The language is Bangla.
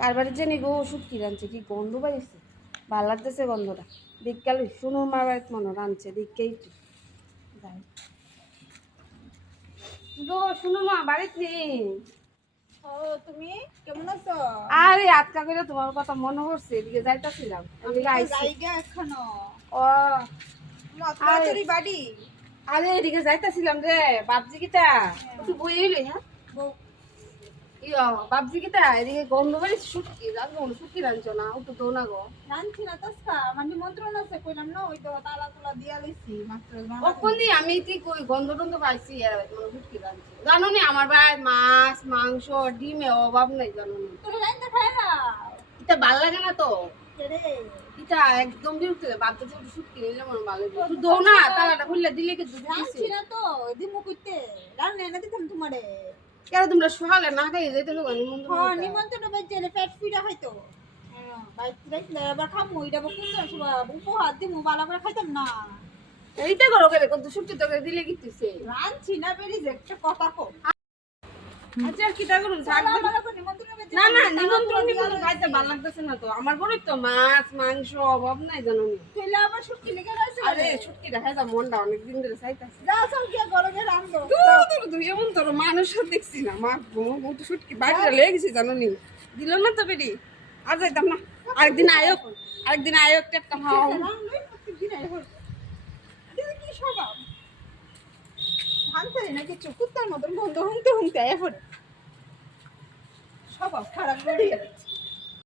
কারবারের জানি গো ওষুধ কি রাঁধছে কি গন্ধ বাড়িছে ভাল লাগতেছে গন্ধটা দেখকাল শুনুর মার বাড়িতে মনে রাঁধছে দেখকেই যাই গো শুনুর মা বাড়িতে নেই। ও তুমি কেমন আছো? আরে আজকা করে তোমার কথা মনে পড়ছে এদিকে যাইতাছিলাম এদিকে আইছি জায়গা এখনো ও মতলাচুরি বাড়ি। আরে এদিকে যাইতাছিলাম রে বাপজি কিটা একটু বই এলি হ্যাঁ ইয়া বাপজি কিটা এদিকে গন্ধ বাড়ি শুটকি রাখবো শুটকি রাঁধছো না একটু দো না গো রাঁধছি না তস্কা আমার নিমন্ত্রণ আছে কইলাম না ওই তো তালা তুলা দিয়া লইছি মাত্র অকলি আমি তুই কই গন্ধ টন্ধ পাইছি আর মানে শুটকি রাঁধছি জানো নি আমার ভাই মাছ মাংস ডিমে অভাব নাই জানো নি তোর রাইন্দা খায় না এটা ভাল লাগে না তো রে এটা একদম বিরক্ত লাগে বাপজি একটু শুটকি নিলে মনে ভালো লাগে তুই দো না তালাটা খুললে দিলে কি দুধ রাঁধছি দিছি না তো দিমু কইতে রান্না এনে দিতাম তোমারে। কেন তোমরা সকালে না খাইয়ে যেতে লোক নিমন্ত্রণ হ্যাঁ করতে? নিমন্ত্রণ বাজে পেট ফিরা হয়তো বাইক রাখলে আবার খামু এটা কোন সময় উপহার দিমু ভালো করে খাইতাম না। এইটা করো করে কত শুটকি তো দিলে কি তুইছে রাঁধছি না বেরি যে একটা কথা কো আচ্ছা আর কিটা করুন শাক ভালো দেব- ভালো করে নিমন্ত্রণ বাজে না না নিমন্ত্রণ নিমন্ত্রণ খাইতে ভালো লাগতেছে না তো আমার গরিব তো মাছ মাংস অভাব নাই জানো নি তুইলে আবার শুটকি লেগে রয়েছে আরে শুটকি দেখাইতাম মনটা অনেক দিন ধরে চাইতাছে যাও যাও গিয়া গরমে রান্ধো তুই এমন তোর মানুষ দেখছি না মা একটু শুটকি বাড়িটা লেগে গেছি জানো নি দিল না তো বেরি আর যাইতাম না আরেকদিন আয়োগ একটা খাওয়া কি স্বভাব ভাঙতে না কিছু কুত্তার মতন বন্ধ হুমতে হুমতে এ পড়ে স্বভাব খারাপ করি